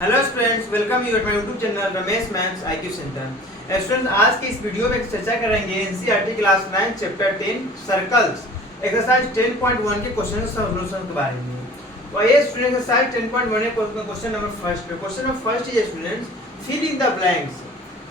Hello students, welcome you at my YouTube channel Ramesh maths IQ centre. Students, आज की इस video में चर्चा करेंगे NCERT class 9 chapter 10 circles exercise 10.1 के क्वेश्चन सॉल्यूशन के बारे में। तो ये स्टूडेंट एक्सरसाइज 10.1 है क्वेश्चन नंबर फर्स्ट पे। Question number first is students fill in the blanks.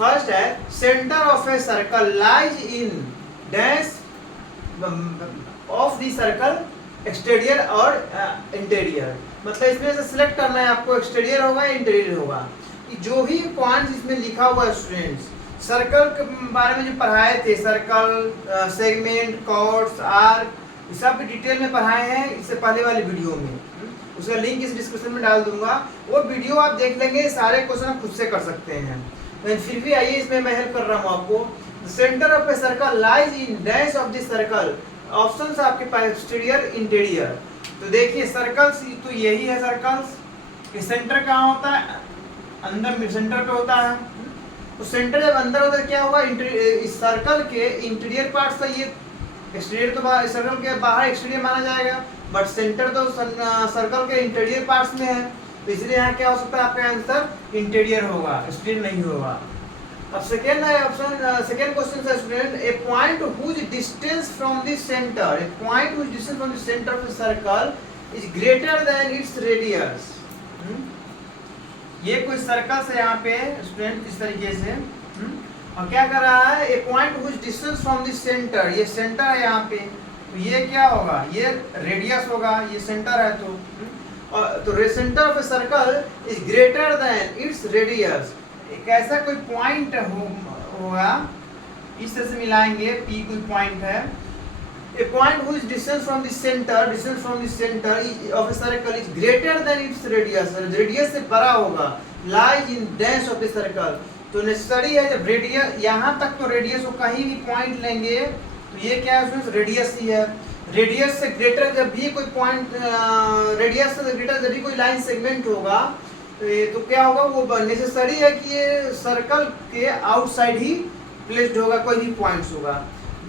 First है centre of a circle lies in dash of the circle exterior और इंटीरियर। मतलब इसमें से सिलेक्ट करना है आपको, एक्सटीरियर होगा या इंटीरियर होगा। जो भी पॉइंट्स इसमें लिखा हुआ है स्टूडेंट्स, सर्कल के बारे में जो पढ़ाए थे, सर्कल, सेगमेंट, कॉर्ड्स, आर्क, सब डिटेल में पढ़ाए हैं इससे पहले वाली वीडियो में। उसका लिंक इस डिस्क्रिप्शन में डाल दूंगा, वो वीडियो आप देख लेंगे, सारे क्वेश्चन आप खुद से कर सकते हैं। लेकिन फिर भी आइए, इसमें मैं हेल्प कर रहा हूँ आपको। Centre of a circle lies in dash of the circle. Option है आपके पास एक्सटीरियर, इंटीरियर। तो देखिए सर्कल्स तो यही है सर्कल्स। ये सेंटर कहाँ होता है? अंदर सेंटर पे होता है। तो सेंटर जब अंदर होता है क्या होगा? इस सर्कल के इंटीरियर पार्ट से ये एक्सटीरियर तो बाहर, सर्कल के बाहर एक्सटीरियर माना जाएगा, बट सेंटर तो सर्कल के इंटीरियर पार्ट्स में है। तो इसलिए यहाँ क्या हो सकता है? आपका आंसर इंटीरियर होगा, एक्सटीरियर नहीं होगा। अब सेकेंड है ऑप्शन, सेकेंड क्वेश्चन है student, a point whose distance from the centre, a point whose distance from the centre of the circle is greater than its radius. ये कोई सर्कल है यहाँ पे स्टूडेंट, इस तरीके से। और क्या कर रहा है? A point whose distance from the centre, ये सेंटर है यहाँ पे, तो ये क्या होगा? ये रेडियस होगा, ये सेंटर है। तो centre of a circle is greater than its radius. एक ऐसा कोई पॉइंट होगा, इस तरह से मिलाएंगे, P कोई पॉइंट है। A point whose distance from the centre, distance from the centre of a circle is greater than its radius, radius से बड़ा होगा। Lies in dash of a circle, तो नेसेसरी है जब रेडियस यहाँ तक, तो रेडियस को कहीं भी पॉइंट लेंगे तो ये क्या है? रेडियस ही है। रेडियस से ग्रेटर जब भी कोई पॉइंट, रेडियस से ग्रेटर जब भी कोई लाइन सेगमेंट होगा तो क्या होगा? वो नेसेसरी है कि ये सर्कल के आउटसाइड ही प्लेस्ड होगा, कोई भी पॉइंट्स होगा।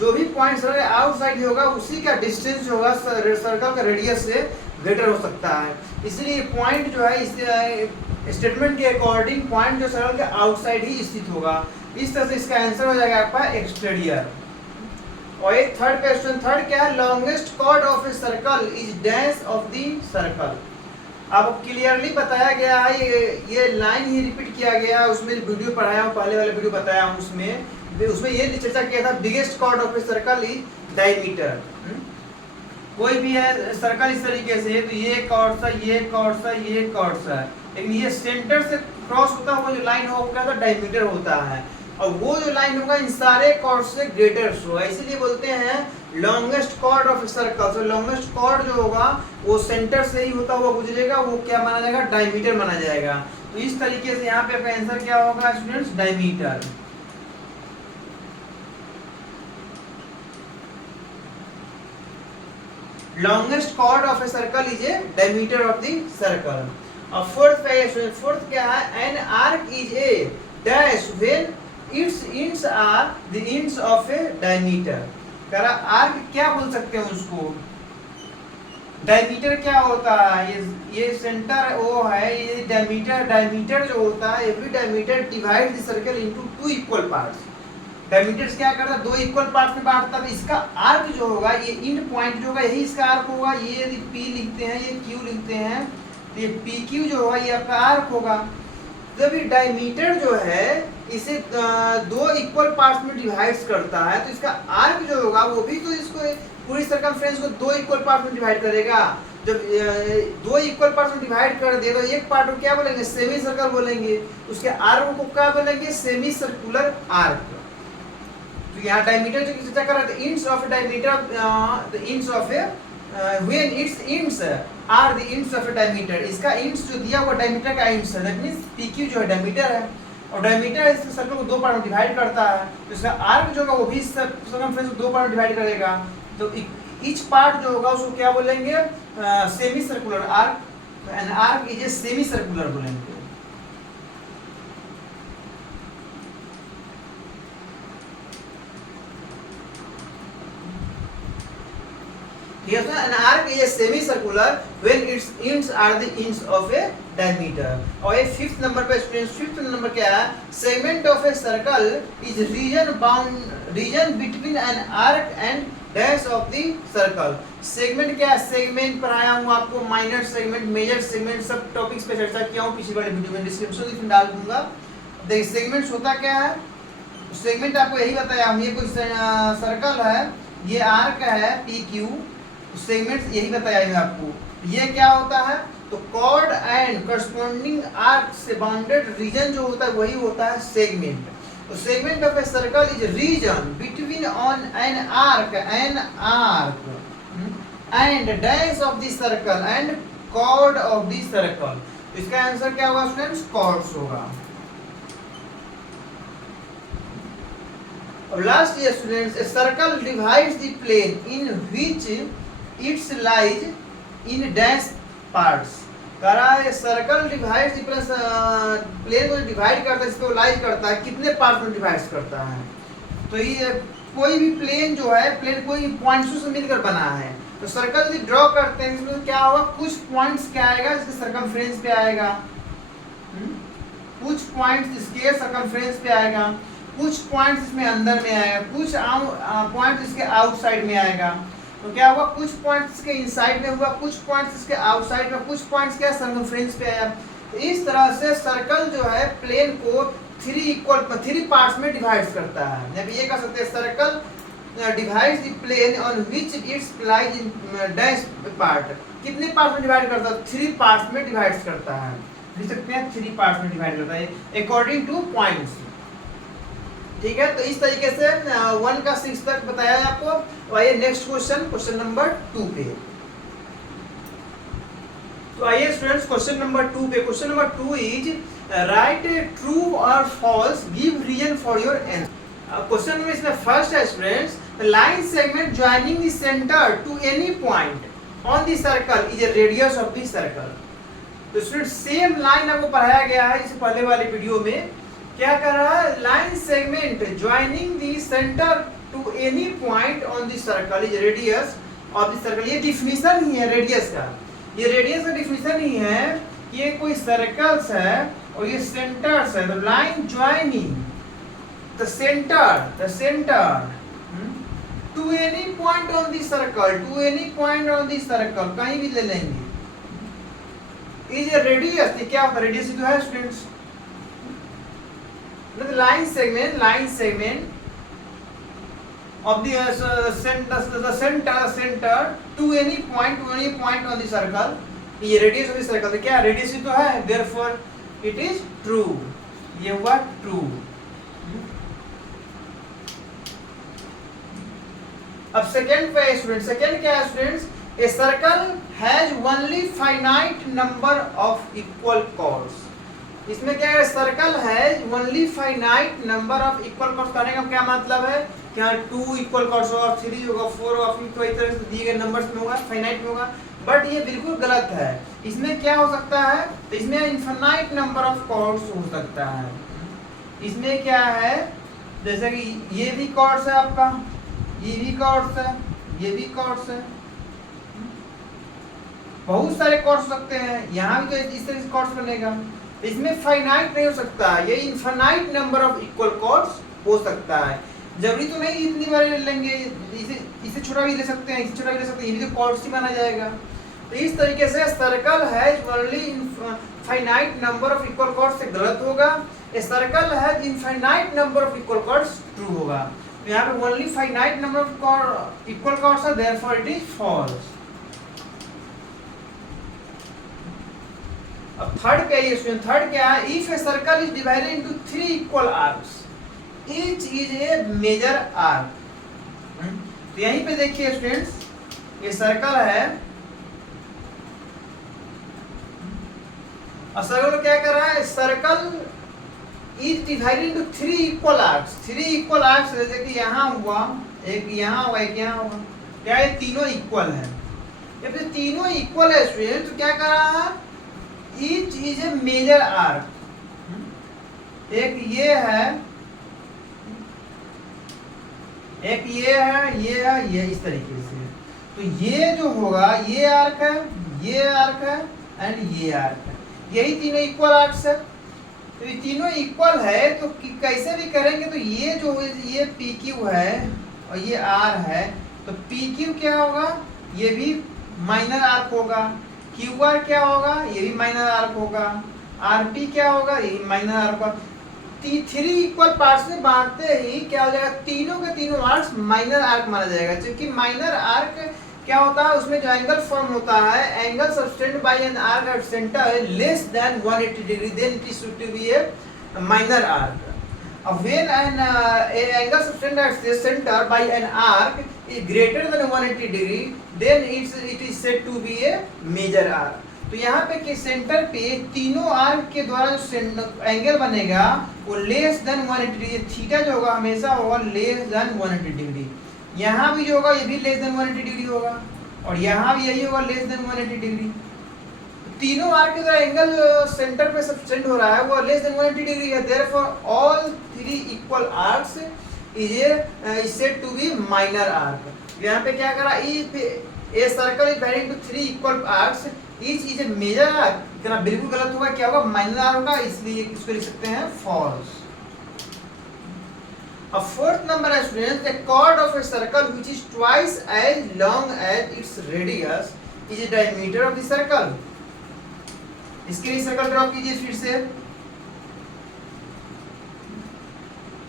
जो भी पॉइंट्स आउटसाइड होगा उसी का डिस्टेंस होगा सर्कल का रेडियस से ग्रेटर हो सकता है। इसलिए पॉइंट जो है इस स्टेटमेंट के अकॉर्डिंग पॉइंट जो सर्कल के आउटसाइड ही स्थित होगा। इस तरह से इसका आंसर हो जाएगा आपका एक्सटीरियर। और एक थर्ड क्वेश्चन, थर्ड क्या है? Longest chord of a circle is dash of the circle. अब क्लियरली बताया गया है, ये लाइन ही रिपीट किया गया है। उसमें वीडियो पढ़ाया हूँ, पहले वाले वीडियो बताया हूँ, उसमें ये चर्चा किया था biggest chord of a circle is diameter. कोई भी है सर्कल इस तरीके से, तो ये कॉर्ड सा, ये कॉर्ड सा, ये कॉर्ड सा, लेकिन ये सेंटर से क्रॉस होता हुआ जो लाइन होगा तो डायमीटर होता है। और वो जो लाइन होगा इन सारे कॉर्ड से ग्रेटर होगा, इसीलिए बोलते हैं लॉन्गेस्ट कॉर्ड ऑफ सर्कल। तो लॉन्गेस्ट कॉर्ड जो होगा वो सेंटर से ही होता हुआ गुजरेगा, वो क्या माना जाएगा? डायमीटर माना जाएगा। तो इस तरीके से यहाँ पे आपका आंसर क्या होगा students? Diameter. Longest chord of a circle is a diameter of the circle. और फोर्थ क्या है? An arc is a dash when its ends are the ends of a diameter। करा आर्क क्या बोल सकते हैं उसको? डायमीटर क्या होता है? ये सेंटर वो है, ये डायमीटर। डायमीटर जो होता है, every diameter divide the circle into two equal parts. Diameter क्या करता है? दो इक्वल पार्ट्स में बांटता है। इसका आर्क जो होगा, ये इंड पॉइंट जो होगा, यही इसका आर्क होगा। ये यदि P लिखते हैं, ये Q लिखते हैं, तो ये PQ जो होगा ये आपका आर्क होगा। जब ये डायमीटर जो है इसे दो इक्वल पार्ट्स में डिवाइड करता है, तो इसका आर्क जो होगा वो भी तो इसको पूरी सर्कमफ्रेंस को दो इक्वल पार्ट्स में डिवाइड करेगा। जब दो इक्वल पार्ट्स में डिवाइड कर दे तो एक पार्ट को क्या बोलेंगे? सेमी सर्कल बोलेंगे। उसके आर्क को क्या बोलेंगे? Semi circular arc. तो यहाँ डायमीटर जो चर्चा कर रहे थे, ends of diameter, the ends of A when its ends are the ends of a diameter। इसका इंड्स जो दिया हुआ डायमीटर का इंड्स है, दैट मींस PQ जो है डायमीटर है। और डायमीटर इस सर्कल को दो पार्ट में डिवाइड करता है, तो इसका आर्क जो होगा वो भी सर्कमफ्रेंस को दो पार्ट में डिवाइड करेगा। तो ईच पार्ट जो होगा उसको क्या बोलेंगे? Semi circular arc. An arc is a semi circular बोलेंगे। An arc is a semicircular when its ends are the ends of a diameter. और ये फिफ्थ नंबर पे स्टूडेंट्स, फिफ्थ नंबर क्या है, segment of a circle is region between N arc and dash of the circle. Segment क्या है, segment पढ़ाया हूँ आपको, माइनर सेगमेंट, मेजर सेगमेंट, सब टॉपिक्स पे चर्चा किया हूँ पिछली वाले वीडियो में, डिस्क्रिप्शन में डाल दूंगा। देखिए सेगमेंट्स होता क्या है, सेगमेंट आपको यही बताया हूँ, ये कोई सर्कल है, ये आर्क है पी क्यू, सेगमेंट यही बताया है आपको। ये क्या होता है, तो कॉर्ड एंड करस्पॉन्डिंग आर्क से बाउंडेड रीजन जो होता है वही होता है सेगमेंट। तो segment of a circle is region between on an arc and dash of the circle and chord of the circle. तो इसका आंसर क्या होगा स्टूडेंट्स, कॉर्ड्स होगा। और last year students, a circle divides the plane in which its lies in dash parts. कह रहा है circle divides plane को डिवाइड करता है, इसको लाइज करता है, कितने पार्ट्स में डिवाइड करता है। तो ये कोई भी प्लेन जो है, प्लेन कोई पॉइंट्स से मिलकर बना है, तो सर्कल यदि ड्रॉ करते हैं इसमें क्या होगा, कुछ पॉइंट्स क्या आएगा, इसके सर्कमफ्रेंस पे आएगा, कुछ पॉइंट्स इसके सर्कमफ्रेंस पे आएगा, कुछ पॉइंट्स इसमें अंदर में आएगा, कुछ पॉइंट्स इसके आउटसाइड में आएगा। तो क्या हुआ, कुछ पॉइंट्स के इनसाइड में हुआ, कुछ पॉइंट्स इसके आउटसाइड में, कुछ पॉइंट्स क्या सर्कमफ्रेंस पे आया। तो इस तरह से सर्कल जो है प्लेन को थ्री पार्ट्स में डिवाइड करता है। जब ये कह सकते हैं circle divides the plane on which its lies in dash part. कितने पार्ट्स में डिवाइड करता है, थ्री पार्ट्स में डिवाइड करता है, लिख सकते हैं थ्री पार्ट्स में डिवाइड करता है अकॉर्डिंग टू पॉइंट्स। ठीक है, तो इस तरीके से 1 का 6 तक बताया है आपको। आइए नेक्स्ट क्वेश्चन नंबर 2 पे। तो आइए स्टूडेंट्स क्वेश्चन नंबर 2 पे। Question number 2 is right true और false, give reason for your answer. Question में इसमें फर्स्ट है students, line segment joining the centre to any point on the circle is a radius of the circle. तो students same line आपको पढ़ाया गया है इस पहले वाले वीडियो में। क्या कर रहा है, line segment joining the centre to any point on the circle is radius of the circle. ये डिफिनीशन ही है रेडियस का, ये रेडियस का डिफिनीशन ही है कि ये कोई सर्कल्स है और ये सेंटर्स है। तो line joining the centre to any point on the circle, to any point on the circle, कहीं भी ले लेंगे, इज ए रेडियस। क्या होता है रेडियस, जो है students line segment of the center to any point on the circle, ये radius of the circle है। क्या radius ही तो है, therefore it is true, ये हुआ true। अब सेकेंड पे स्टूडेंट, सेकेंड क्या है students, a circle has only finite number of equal chords। इसमें क्या है, सर्कल है only finite number of equal chords. करने का क्या मतलब है कि यहाँ 2 इक्वल कॉर्ड्स होगा, 3 होगा, 4 होगा, 5 तो इस तरह से दिए गए नंबर्स में होगा, फाइनाइट में होगा। बट ये बिल्कुल गलत है। इसमें क्या हो सकता है, तो इसमें इनफाइनाइट नंबर ऑफ कॉर्ड्स हो सकता है। इसमें क्या है, जैसे कि ये भी कॉर्ड्स है आपका, ये भी कॉर्ड्स है, ये भी कॉर्ड्स है, बहुत सारे कॉर्ड्स हो सकते हैं। यहाँ भी तो इस तरह से कॉर्ड्स बनेगा। इसमें फाइनाइट नहीं हो सकता, ये infinite number of equal chords हो सकता है। जरूरी तो नहीं इतनी बार ले लेंगे, इसे छोटा भी ले सकते हैं, इसे छोटा भी ले सकते हैं, ये भी तो कॉर्ड्स ही माना जाएगा। तो इस तरीके से सर्कल है only infinite number of equal chords से गलत होगा, ए सर्कल है infinite number of equal chords true होगा। तो यहाँ पे only finite number of equal chords है, देयरफॉर इट इज फॉल्स। अब थर्ड क्या है स्टूडेंट, थर्ड क्या है, if a circle is divided into 3 equal arcs each is a major arc. तो यहीं पे देखिए स्टूडेंट्स, ये सर्कल है और सर्कल क्या कर रहा है, circle is divided into 3 equal arcs. 3 equal arcs जैसे कि यहाँ हुआ, एक यहाँ हुआ, एक यहाँ हुआ, क्या ये तीनों इक्वल है। जब ये तीनों इक्वल है स्टूडेंट, तो क्या कर रहा है, each is a major arc. एक ये है, एक ये है, ये है, ये इस तरीके से। तो ये जो होगा, ये आर्क है, ये आर्क है एंड ये आर्क है। यही तीनों इक्वल आर्क्स है। तो ये तीनों इक्वल है तो कैसे भी करेंगे तो ये जो ये पी क्यू है और ये आर है, तो पी क्यू क्या होगा, ये भी माइनर आर्क होगा। क्यू आर क्या होगा, ये भी माइनर आर्क होगा। आर पी क्या होगा, ये माइनर आर्क होगा। थ्री इक्वल पार्ट्स में बांटते ही क्या हो जाएगा, तीनों के तीनों आर्क्स माइनर आर्क माना जाएगा। क्योंकि माइनर आर्क क्या होता है, उसमें जो एंगल फॉर्म होता है, angle subtended by an arc at centre less than 180 degree, then it is to be a minor arc. When an angle subtended at the center by an arc is greater than 180 degree, then it is said to be a major arc. तो यहाँ पे के centre पे तीनों arc के द्वारा जो angle बनेगा वो लेस देन 180 डिग्री, थीटा जो होगा हमेशा होगा लेस देन 180 डिग्री। यहाँ भी जो होगा ये भी लेस देन 180 डिग्री होगा और यहाँ भी यही होगा लेस देन 180 डिग्री। तीनों आर्क के द्वारा एंगल सेंटर पे सबटेंड हो रहा है वो लेस देन 180 डिग्री है। Therefore all three equal arcs is said to be minor arc. यहाँ पे क्या करा, a circle is varying to three equal arcs each is a major arc, इतना बिल्कुल गलत होगा, क्या होगा माइनर आर्क होगा, इसलिए इसको लिख सकते हैं फॉल्स। A fourth number है students, a chord of a circle which is twice as long as its radius is a diameter of the circle. इसके लिए सर्कल ड्रॉ कीजिए फिर से।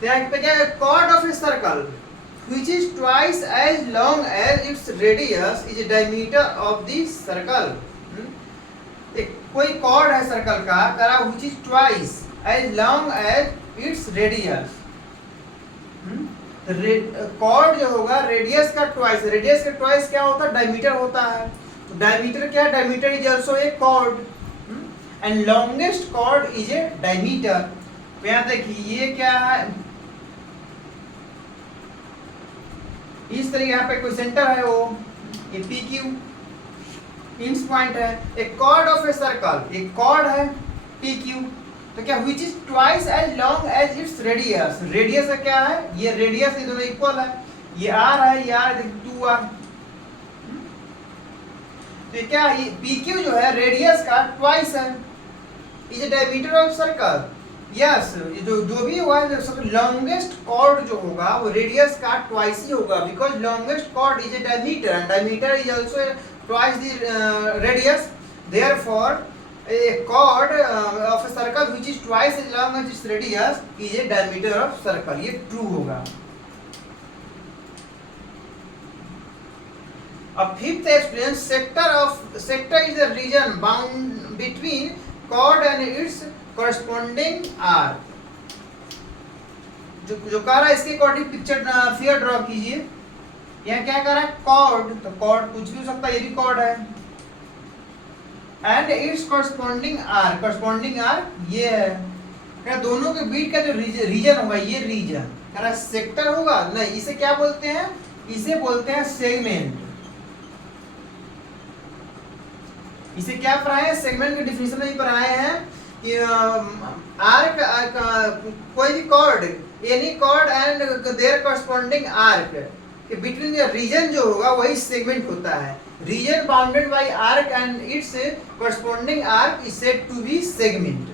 क्या है, chord of a circle which is twice as long as its radius is a diameter of the circle. एक कोई chord है सर्कल का, करा which is twice as long as its radius. Chord जो होगा रेडियस का ट्वाइस, रेडियस का twice क्या होता है, डायमीटर होता है। तो डायमीटर क्या है, diameter is also a chord and longest chord is a diameter. तो यहाँ देखिए ये क्या है, इस तरीके यहाँ पे कोई सेंटर है वो ये पी क्यू इंच पॉइंट है, एक कॉर्ड ऑफ ए सर्कल, एक कॉर्ड है पी क्यू, तो क्या which is twice as long as its radius, radius का क्या है, ये रेडियस ये दोनों इक्वल है, ये r है ये r 2r। तो क्या ये PQ जो है रेडियस का ट्वाइस है, is a diameter of circle. Yes, जो भी हुआ लॉन्गेस्ट कॉर्ड जो होगा वो रेडियस का ट्वाइस ही होगा, because longest chord is a diameter and diameter is also twice the radius. Therefore a chord of a circle which is twice as long as its radius is a diameter of circle, ये true होगा। अब fifth experience, sector is a region bound between chord and its corresponding arc। जो कह रहा है इसके according picture figure draw कीजिए। यहाँ क्या कह रहा है, chord, तो chord कुछ भी हो सकता है, ये भी chord है and it's corresponding arc, corresponding arc ये है। दोनों के बीच का जो रीजन होगा ये रीजन क्या सेक्टर होगा, नहीं इसे क्या बोलते हैं, इसे बोलते हैं सेगमेंट। इसे क्या पढ़ाए, सेगमेंट के डिफिनेशन में पढ़ाए हैं कि आर्क कोई भी chord, any chord and their corresponding arc के बिटवीन द रीजन जो होगा वही सेगमेंट होता है। Region bounded by arc and its corresponding arc is said to be segment.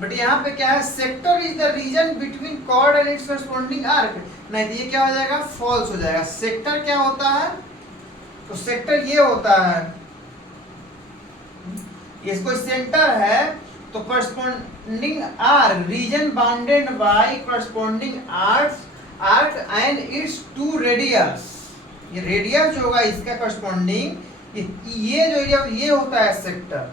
But यहाँ पे क्या है, sector is the region between chord and its corresponding arc। नहीं तो ये क्या हो जाएगा, false हो जाएगा। sector क्या होता है, तो sector ये होता है, इसको center है तो corresponding arc, region bounded by corresponding arc and its two radius। ये रेडियस जो होगा इसका corresponding, ये जो एरिया ये होता है सेक्टर,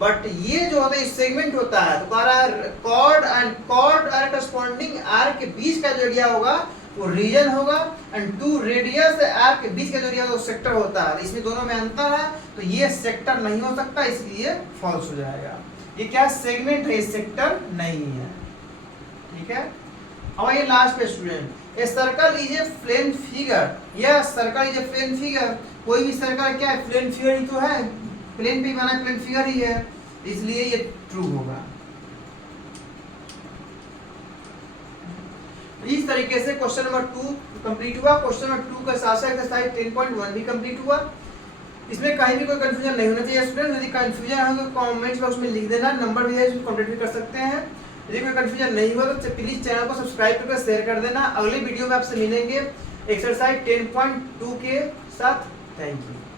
बट ये जो होता है सेगमेंट होता है। तो कह रहा है कॉर्ड एंड कॉरस्पॉन्डिंग आर्क के बीच का जो एरिया होगा वो रीजन होगा एंड टू रेडियस आर्क के बीच का जो एरिया वो सेक्टर होता है। इसमें दोनों में अंतर है, तो ये सेक्टर नहीं हो सकता, इसलिए फॉल्स हो जाएगा। ये क्या सेगमेंट है, सेक्टर नहीं है। ठीक है, अब ये लास्ट पे student, a circle is a plane figure. यह circle is a plane figure, कोई भी सर्कल क्या है, प्लेन फिगर ही तो है, प्लेन पे बना प्लेन फिगर ही है, इसलिए ये ट्रू होगा। इस तरीके से क्वेश्चन नंबर 2 कंप्लीट हुआ। क्वेश्चन नंबर 2 का साथ 10.1 भी कंप्लीट हुआ। इसमें कहीं भी कोई कंफ्यूजन नहीं होना चाहिए स्टूडेंट। यदि कंफ्यूजन हो तो कमेंट्स बॉक्स में लिख देना, नंबर भी है इसमें कॉन्टेक्ट भी कर सकते हैं। यदि कोई कंफ्यूजन नहीं हो तो प्लीज चैनल को सब्सक्राइब करके शेयर कर देना। अगले वीडियो में आपसे मिलेंगे एक्सरसाइज 10.2 के साथ। Thank you.